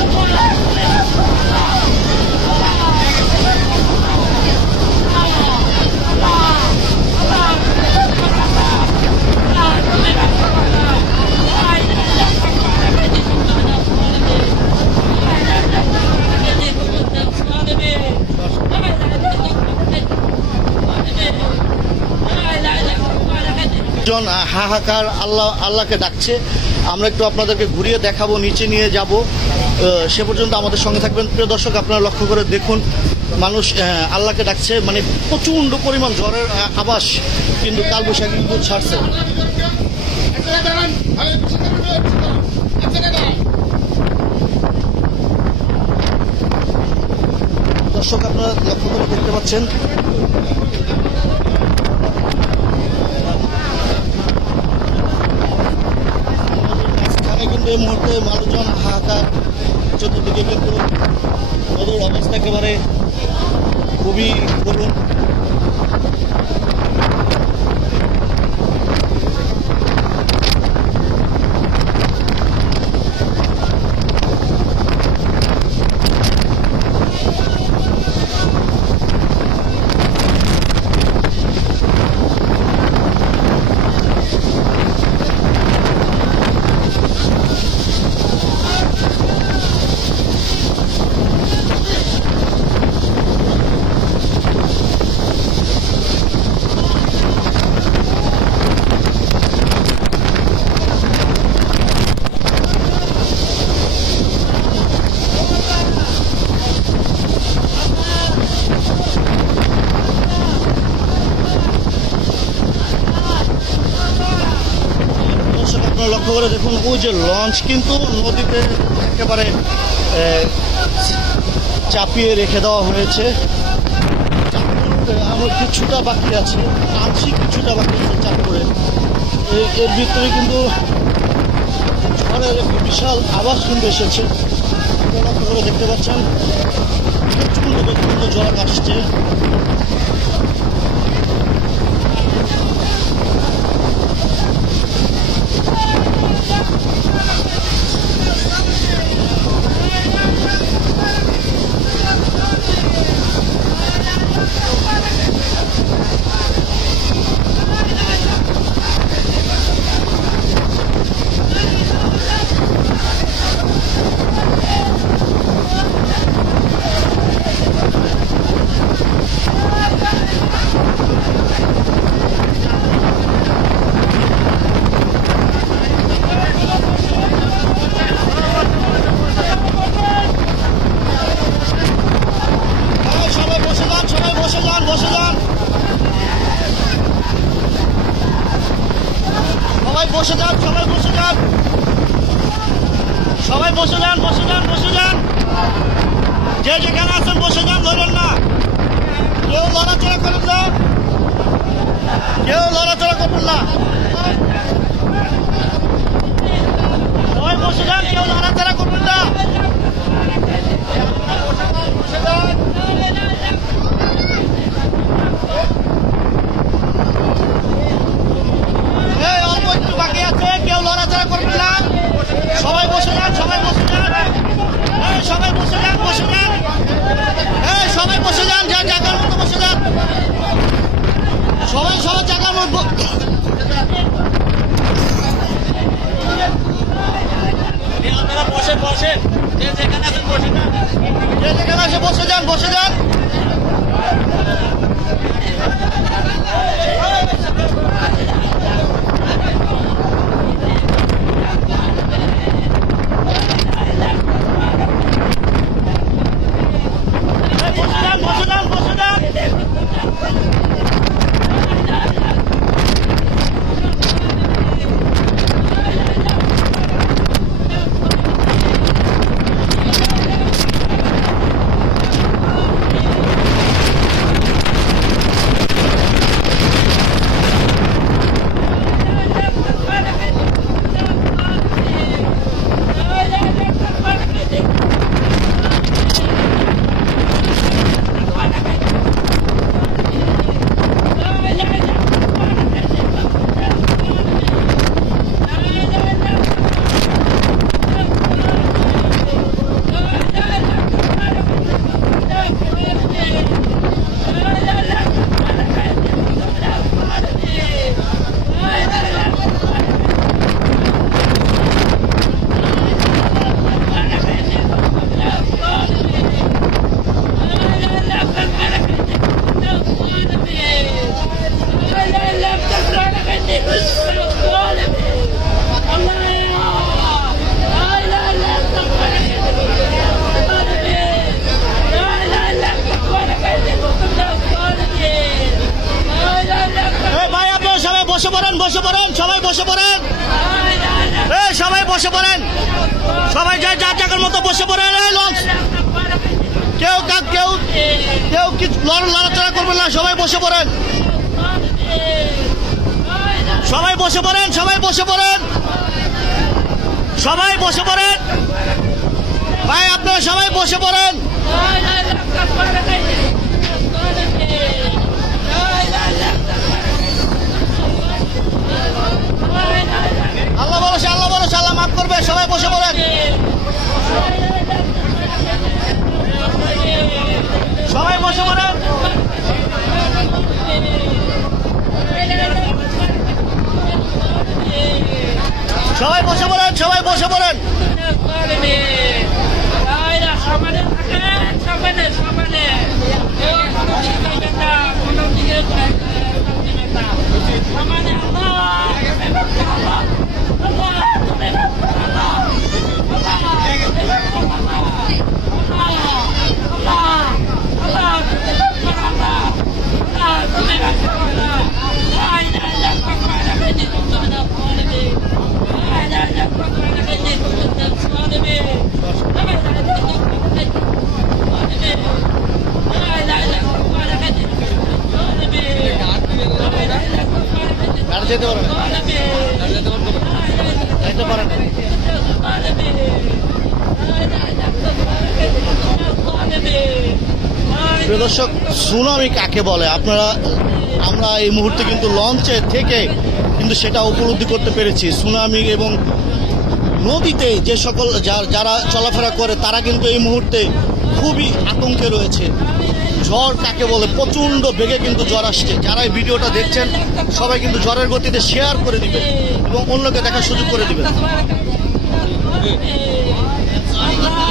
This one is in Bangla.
Come on. জন হাহাকার আল্লাহ আল্লাহকে ডাকছে। আমরা একটু আপনাদেরকে ঘুরিয়ে দেখাবো, নিচে নিয়ে যাব। সে পর্যন্ত আমাদের সঙ্গে থাকবেন। প্রিয় দর্শক, আপনারা লক্ষ্য করে দেখুন, মানুষ আল্লাহকে ডাকছে। মানে প্রচণ্ড পরিমাণ জ্বরের আবাস কিন্তু কালবৈশাখী কিন্তু ছাড়ছে। দর্শক, আপনারা লক্ষ্য করে দেখতে পাচ্ছেন এখানে কিন্তু এই মুহূর্তে মানুষজন হাহাকার চতুর্দিকে কিন্তু নদীর অবস্থা একেবারে খুবই করুন দর্শক আপনারা লক্ষ্য করে দেখুন, ওই যে লঞ্চ কিন্তু নদীতে একেবারে চাপিয়ে রেখে দেওয়া হয়েছে। আমার কিছুটা বাকি আছে আংশিক কিছুটা বাকি আছে চাপ করে। এর ভিতরে কিন্তু ঝড়ের বিশাল আবাস কিন্তু এসেছে। দেখতে পাচ্ছেন, প্রচণ্ড ঝড় আসছে এই, সবাই বসে যান সবাই বসে যান বসে যান সবাই বসে যান সবাই বসে যান সবাই বসে যান বসে যান বসে যান যে যেখানে আছেন বসে যান ধরবেন না কেউ লড়াচড়া করেন না কেউ লড়াচড়া করবেন না। সবাই বসে যান কেউ লড়াচড়া করবেন না। বসে যান অল্প একটু বাকি আছে কেউ লড়াচড়া করবে না সবাই বসে যান সবাই বসে যান এই সবাই বসে যান বসে যান এই সবাই বসে যান যে জায়গার মতো বসে যান সবাই সবাই জায়গার মতো ব- আপনারা বসে বসে যেখানে আছেন বসে যান যে যেখানে আছে বসে যান বসে যান। বসে পড়েন বসে পড়েন, সবাই বসে পড়েন। সবাই বসে পড়েন। সবাই যা যা জায়গার মতো বসে পড়েন, এই, লঞ্চ। কেউ কাক কেউ কেউ কিছু লড়াচড়া করবেন না, সবাই বসে পড়েন। সবাই বসে পড়েন, সবাই বসে পড়েন। সবাই বসে পড়েন। ভাই, আপনারা সবাই বসে পড়েন। আল্লাহ বলছে আল্লাহ বলছে আল্লাহ মাফ করবে, সবাই বসে বলেন সবাই বসে বলেন সবাই বসে বলেন সবাই বসে পড়েন। যেতে পারেন যেতে পারেন প্রিয় দর্শক, সুনামি কাকে বলে? আপনারা, আমরা এই মুহূর্তে কিন্তু লঞ্চে থেকে কিন্তু সেটা উপলব্ধি করতে পেরেছি। সুনামি এবং নদীতে যে সকল যারা চলাফেরা করে, তারা কিন্তু এই মুহূর্তে খুবই আতঙ্কে রয়েছে। ঝড় কাকে বলে? প্রচণ্ড বেগে কিন্তু জ্বর আসছে। যারা এই ভিডিওটা দেখছেন, সবাই কিন্তু জ্বরের গতিতে শেয়ার করে দিবেন এবং অন্যকে দেখার সুযোগ করে দিবেন। আল্লাহ!